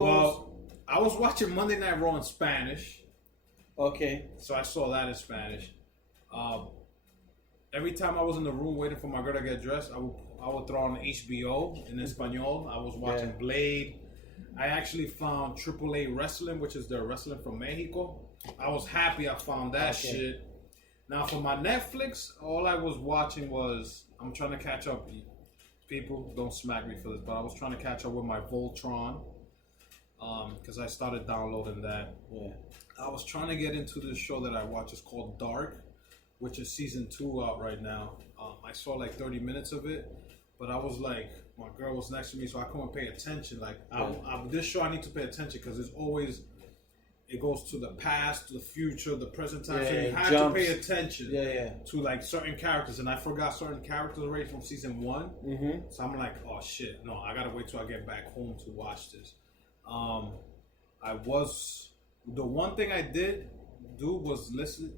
Well, I was watching Monday Night Raw in Spanish, Okay. so I saw that in Spanish. Every time I was in the room waiting for my girl to get dressed, I would throw on HBO in Espanol. I was watching Blade. I actually found AAA Wrestling, which is the wrestling from Mexico. I was happy I found that shit. Now for my Netflix, all I was watching was, I'm trying to catch up. People, don't smack me for this, but I was trying to catch up with my Voltron. Because I started downloading that. Yeah. I was trying to get into this show that I watch. It's called Dark, which is season 2 out right now. I saw like 30 minutes of it, but I was like, my girl was next to me, so I couldn't pay attention. Like, this show I need to pay attention because it's always, it goes to the past, to the future, the present time. So you have to pay attention to like certain characters, and I forgot certain characters already from season 1. Mm-hmm. So I'm like, oh shit, no, I gotta wait till I get back home to watch this. The one thing I did do was listen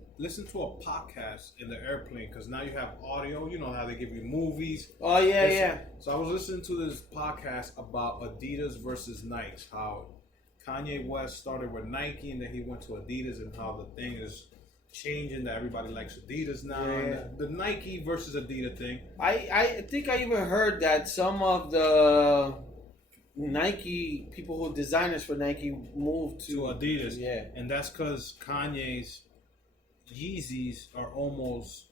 to a podcast in the airplane, because now you have audio. You know how they give you movies. Oh yeah. So I was listening to this podcast about Adidas versus Nike. How Kanye West started with Nike and then he went to Adidas, and how the thing is changing, that everybody likes Adidas now. Yeah. The Nike versus Adidas thing. I think I even heard that some of the Nike people who designers for Nike moved to Adidas. Yeah. And that's because Kanye's Yeezys are almost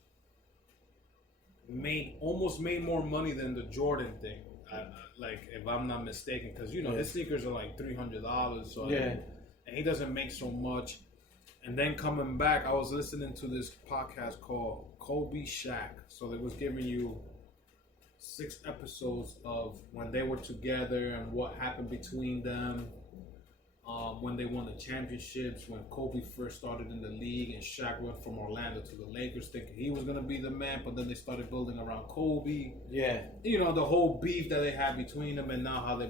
made more money than the Jordan thing. Like, if I'm not mistaken, because his sneakers are like $300. So and he doesn't make so much. And then coming back, I was listening to this podcast called Kobe Shaq. So it was giving you 6 episodes of when they were together and what happened between them, when they won the championships, when Kobe first started in the league and Shaq went from Orlando to the Lakers thinking he was going to be the man, but then they started building around Kobe. Yeah. The whole beef that they had between them, and now how they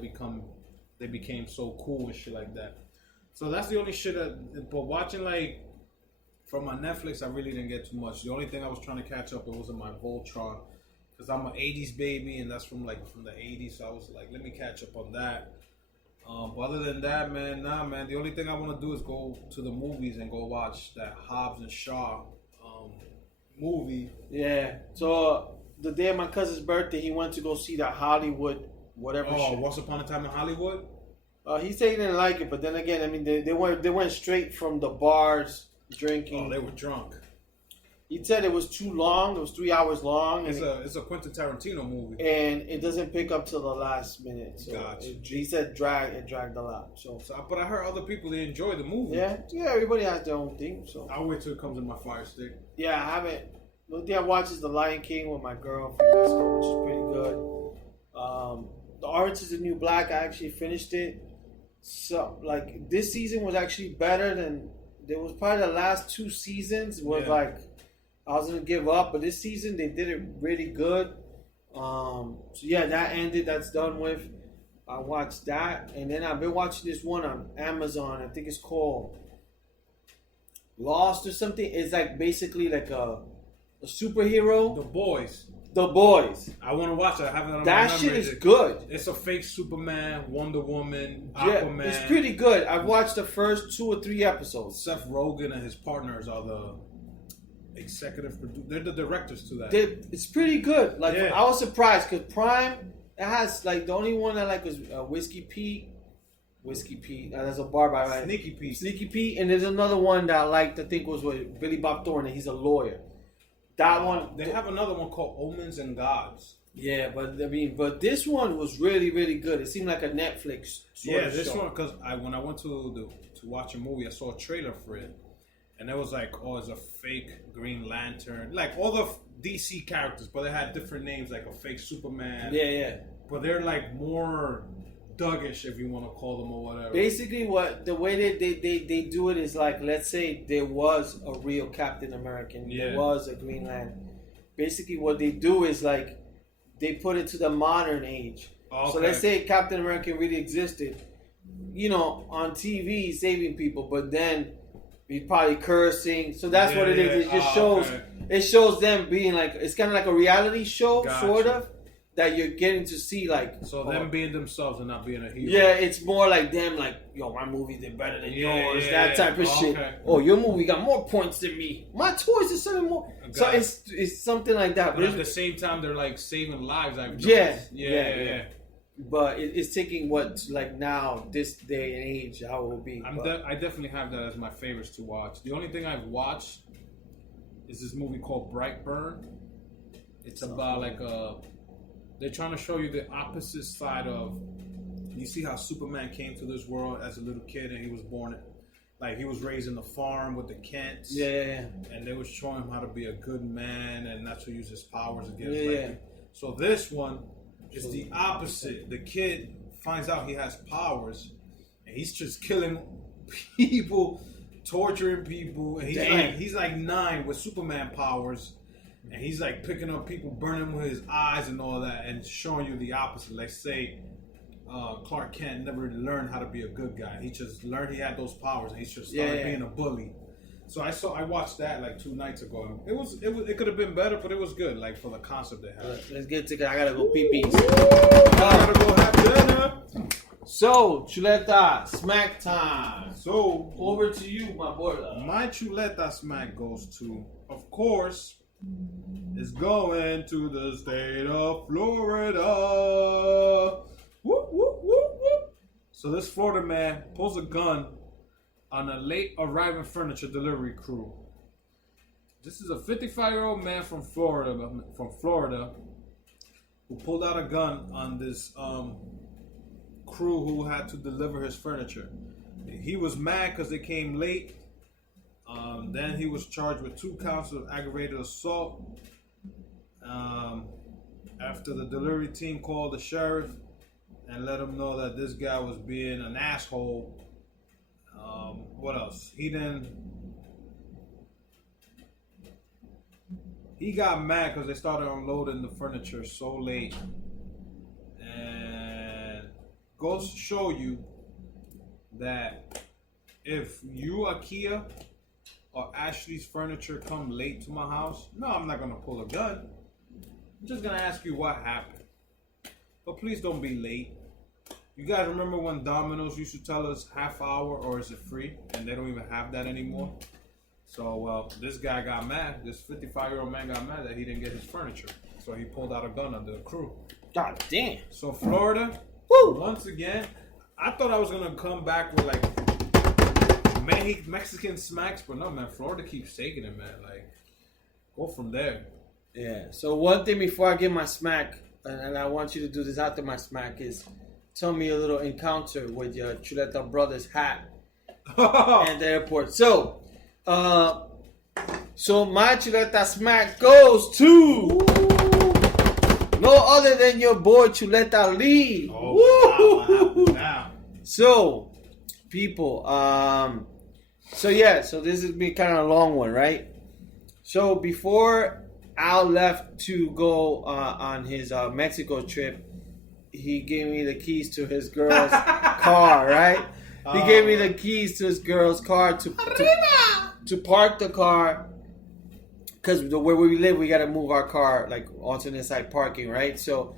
became so cool and shit like that. So that's the only shit but watching, like, from my Netflix, I really didn't get too much. The only thing I was trying to catch up with was in my Voltron, because I'm an 80s baby, and that's from the 80s, so I was like, let me catch up on that. But other than that, man, the only thing I want to do is go to the movies and go watch that Hobbs and Shaw movie. Yeah, so the day of my cousin's birthday, he went to go see that Hollywood, whatever shit. Once Upon a Time in Hollywood? He said he didn't like it, but then again, I mean, they went straight from the bars, drinking. Oh, they were drunk. He said it was too long. It was 3 hours long. It's a Quentin Tarantino movie, and it doesn't pick up till the last minute. So gotcha. He said it dragged a lot. So, but I heard other people, they enjoy the movie. Yeah. Everybody has their own thing. So I'll wait till it comes in my Fire Stick. Yeah, I haven't. The only thing I watched is The Lion King with my girl, which is pretty good. The Orange is the New Black. I actually finished it. So like this season was actually better than. There was probably the last 2 seasons was like. I was going to give up, but this season they did it really good. So yeah, that ended. That's done with. I watched that, and then I've been watching this one on Amazon. I think it's called Lost or something. It's like basically like a superhero. The Boys. I want to watch it. I haven't. That shit is good. It's a fake Superman, Wonder Woman, Aquaman. It's pretty good. I've watched the first 2 or 3 episodes. Seth Rogen and his partners are the executive producer. They're the directors to that. It's pretty good. Like I was surprised because Prime, it has like the only one I like was Whiskey Pete. That's a bar by right. Sneaky Pete, and there's another one that I liked. I think was with Billy Bob Thornton. He's a lawyer. That one. They have another one called Omens and Gods. Yeah, but this one was really, really good. It seemed like a Netflix sort of this show. one, because when I went to watch a movie, I saw a trailer for it. And it was like, it's a fake Green Lantern. Like all the DC characters, but they had different names, like a fake Superman. Yeah. But they're like more Dougish, if you want to call them, or whatever. Basically, the way they do it is like, let's say there was a real Captain American. Yeah. There was a Green Lantern. Basically, what they do is like, they put it to the modern age. Okay. So let's say Captain America really existed, on TV saving people, but then he's probably cursing. So that's what it is. It just shows. Okay. It shows them being like, it's kind of like a reality show, sort of. that you're getting to see, like, so them being themselves and not being a hero. Yeah, it's more like them, like, yo, my movie did better than yours, that type of shit. Okay. Oh, your movie got more points than me. My toys are selling more. So it's something like that. But at the same time, they're like saving lives. Yeah. But it's taking what, like, now, this day and age, how it will be. I definitely have that as my favorites to watch. The only thing I've watched is this movie called Brightburn. It's about like they're trying to show you the opposite side of. You see how Superman came to this world as a little kid, and he was born, like he was raised in the farm with the Kents. Yeah. And they was showing him how to be a good man, and not to use his powers against. So this one is the opposite. The kid finds out he has powers, and he's just killing people, torturing people, and he's like 9 with Superman powers. And he's like picking up people, burning them with his eyes and all that, and showing you the opposite. Like say, Clark Kent never learned how to be a good guy. He just learned he had those powers, and he just started being a bully. So I watched that like 2 nights ago. It could have been better, but it was good. Like for the concept they had. Let's get to it. I gotta go pee. I gotta go have dinner. So chuleta smack time. So over to you, my boy. My chuleta smack goes to, of course, is going to the state of Florida. Whoop, whoop, whoop, whoop. So this Florida man pulls a gun on a late arriving furniture delivery crew. This is a 55-year-old man from Florida, who pulled out a gun on this crew who had to deliver his furniture. He was mad because they came late. Then he was charged with 2 counts of aggravated assault. After the delivery team called the sheriff and let him know that this guy was being an asshole. What else? He got mad because they started unloading the furniture so late. And goes to show you that if you, Akia, or Ashley's furniture come late to my house, no, I'm not going to pull a gun. I'm just going to ask you what happened. But please don't be late. You guys remember when Domino's used to tell us half hour or is it free? And they don't even have that anymore. So, well, this guy got mad. This 55-year-old man got mad that he didn't get his furniture. So he pulled out a gun on the crew. God damn. So Florida, once again, I thought I was going to come back with like Mexican smacks, but no, man, Florida keeps taking it, man. Like, go from there. Yeah. So one thing before I get my smack, and I want you to do this after my smack, is tell me a little encounter with your Chuleta Brothers hat at the airport. So my Chuleta smack goes to no other than your boy Chuleta Lee. Oh, wow, now. So, people, so this has been kind of a long one, right? So before Al left to go on his Mexico trip, he gave me the keys to his girl's car, right? He gave me the keys to his girl's car to park the car, because where we live, we got to move our car like alternate side parking, right? So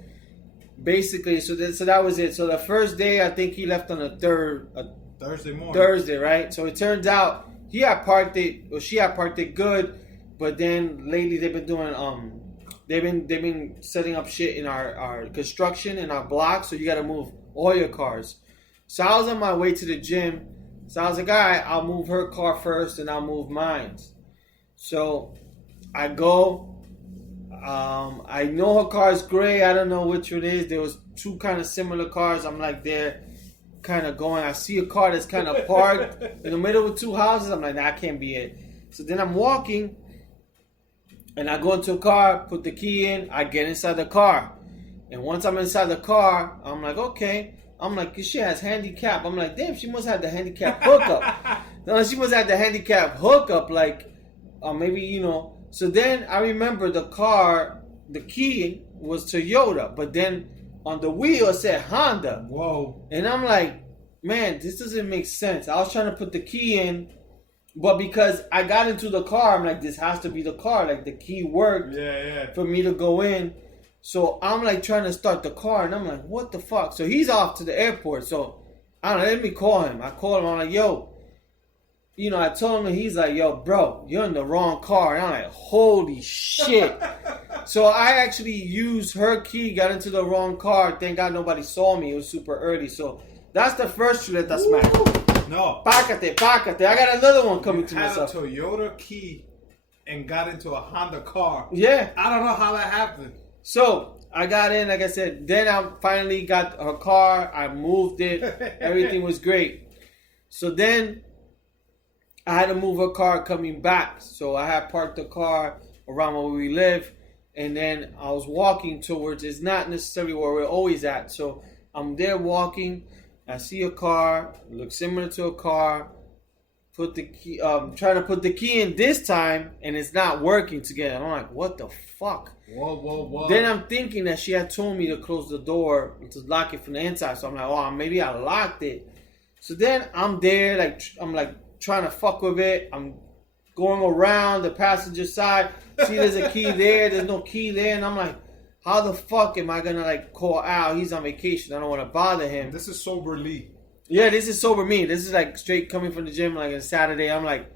basically, so that was it. So the first day, I think he left on a Thursday morning. Thursday, right? So it turns out she had parked it good, but then lately they've been doing they've been setting up shit in our construction in our block, so you got to move all your cars. So I was on my way to the gym. So I was like, all right, I'll move her car first, and I'll move mine. So I go. I know her car is gray. I don't know which one it is. There was 2 kind of similar cars. I'm like, they're kind of going. I see a car that's kind of parked in the middle of 2 houses. I'm like, that can't be it. So then I'm walking, and I go into a car, put the key in. I get inside the car, and once I'm inside the car, I'm like, okay. I'm like, she has handicap. I'm like, damn, she must have the handicap hookup. No, she must have the handicap hookup, like, maybe, you know. So then I remember the car, the key was Toyota, but then on the wheel it said Honda. Whoa. And I'm like, man, this doesn't make sense. I was trying to put the key in, but because I got into the car, I'm like, this has to be the car. Like, the key worked for me to go in. So I'm like trying to start the car, and I'm like, what the fuck? So he's off to the airport. So I don't know, let me call him. I call him. I'm like, yo, I told him, he's like, yo, bro, you're in the wrong car. And I'm like, holy shit. So I actually used her key, got into the wrong car. Thank God nobody saw me. It was super early. So that's the first chuleta smack. No. Pácate. I got another one coming to myself. You had a Toyota key and got into a Honda car. Yeah. I don't know how that happened. So I got in, like I said. Then I finally got her car. I moved it. Everything was great. So then I had to move her car coming back. So I had parked the car around where we live. And then I was walking towards, it's not necessarily where we're always at. So I'm there walking. I see a car, looks similar to a car. Put the key, trying to put the key in this time, and it's not working together. I'm like, what the fuck? Whoa. Then I'm thinking that she had told me to close the door, to lock it from the inside. So I'm like, oh, maybe I locked it. So then I'm there, I'm trying to fuck with it. I'm going around the passenger side. See, there's a key there. There's no key there. And I'm like, how the fuck am I going to call Al? He's on vacation. I don't want to bother him. This is sober Lee. Yeah, this is sober me. This is straight coming from the gym like a Saturday. I'm like,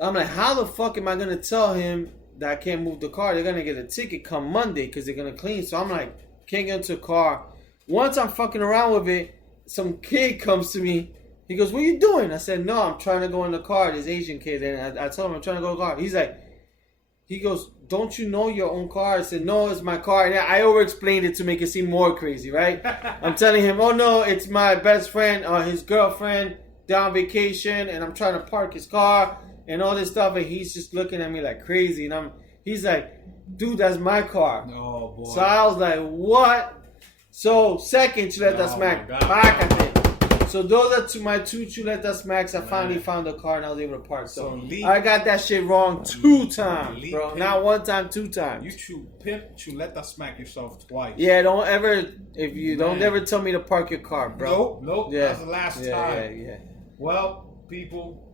how the fuck am I going to tell him that I can't move the car? They're going to get a ticket come Monday because they're going to clean. So I'm like, can't get into a car. Once I'm fucking around with it, some kid comes to me. He goes, what are you doing? I said, no, I'm trying to go in the car. This Asian kid. And I told him I'm trying to go in the car. He goes, don't you know your own car? I said, no, it's my car. And I over-explained it to make it seem more crazy, right? I'm telling him, oh, no, it's my best friend, his girlfriend, down vacation, and I'm trying to park his car and all this stuff. And he's just looking at me like crazy. And he's like, dude, that's my car. Oh, boy. So I was like, what? So second chuleta smack, pácate. So those are my two chuleta smacks. I finally found the car and I was able to park. So I got that shit wrong 2 times, bro. Not 1 time, 2 times. You chuleta smack yourself twice. Yeah, don't ever tell me to park your car, bro. Nope. Yeah. That's the last time. Yeah. Well, people,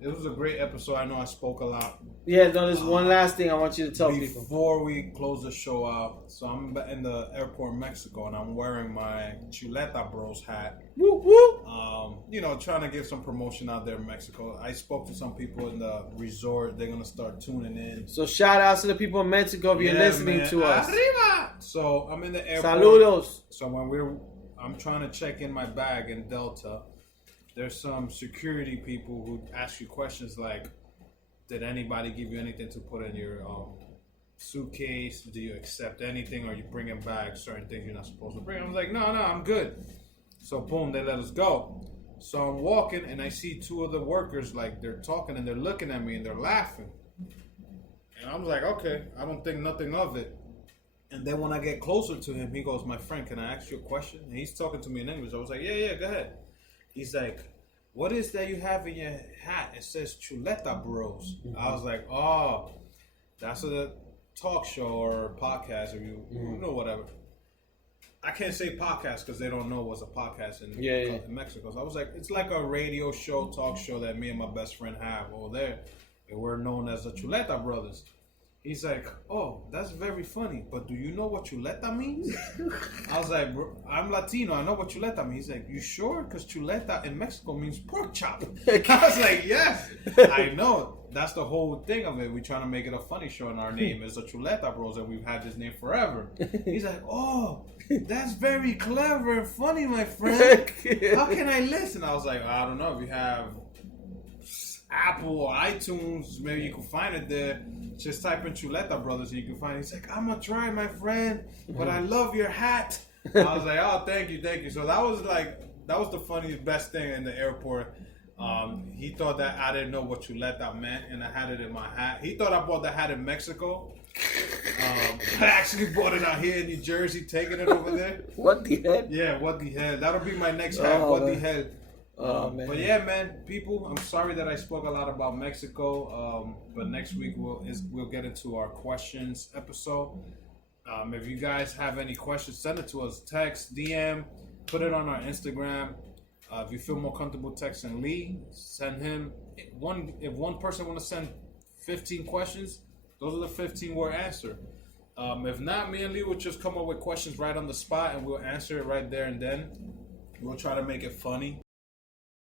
it was a great episode. I know I spoke a lot. Yeah, no, there's one last thing I want you to tell people. Before we close the show out, so I'm in the airport in Mexico and I'm wearing my Chuleta Bros hat. Woo, woo. Trying to give some promotion out there in Mexico. I spoke to some people in the resort. They're going to start tuning in. So shout out to the people in Mexico if you're listening to us. Arriba! So I'm in the airport. Saludos. So I'm trying to check in my bag in Delta. There's some security people who ask you questions like, did anybody give you anything to put in your suitcase? Do you accept anything? Or are you bringing back certain things you're not supposed to bring? I was like, no, I'm good. So boom, they let us go. So I'm walking and I see 2 of the workers, they're talking and they're looking at me and they're laughing. And I was like, okay, I don't think nothing of it. And then when I get closer to him, he goes, my friend, can I ask you a question? And he's talking to me in English. I was like, yeah, go ahead. He's like, what is that you have in your hat? It says Chuleta Bros. Mm-hmm. I was like, oh, that's a talk show or podcast or you know, whatever. I can't say podcast because they don't know what's a podcast in Mexico. So I was like, it's like a radio show, talk show that me and my best friend have over there. And we're known as the Chuleta Brothers. He's like, oh, that's very funny, but do you know what chuleta means? I was like, bro, I'm Latino, I know what chuleta means. He's like, you sure? Because chuleta in Mexico means pork chop. I was like, yes, I know. That's the whole thing of it. We're trying to make it a funny show, and our name is the Chuleta Bros, and we've had this name forever. He's like, oh, that's very clever and funny, my friend. How can I listen? I was like, I don't know. If you have Apple or iTunes, maybe you can find it there. Just type in Chuleta Brothers and you can find it. He's like, I'm gonna try, my friend, but I love your hat. I was like, oh, thank you. So that was the funniest, best thing in the airport. He thought that I didn't know what chuleta meant, and I had it in my hat. He thought I bought the hat in Mexico. I actually bought it out here in New Jersey, taking it over there. What the hell? Yeah, what the hell? That'll be my next hat. What the hell? Man. But yeah, man, people, I'm sorry that I spoke a lot about Mexico. But next week we'll get into our questions episode. If you guys have any questions, send it to us. Text, DM, put it on our Instagram. If you feel more comfortable texting Lee, send him one. If one person want to send 15 questions, those are the 15 word answer. If not, me and Lee will just come up with questions right on the spot, and we'll answer it right there and then. We'll try to make it funny.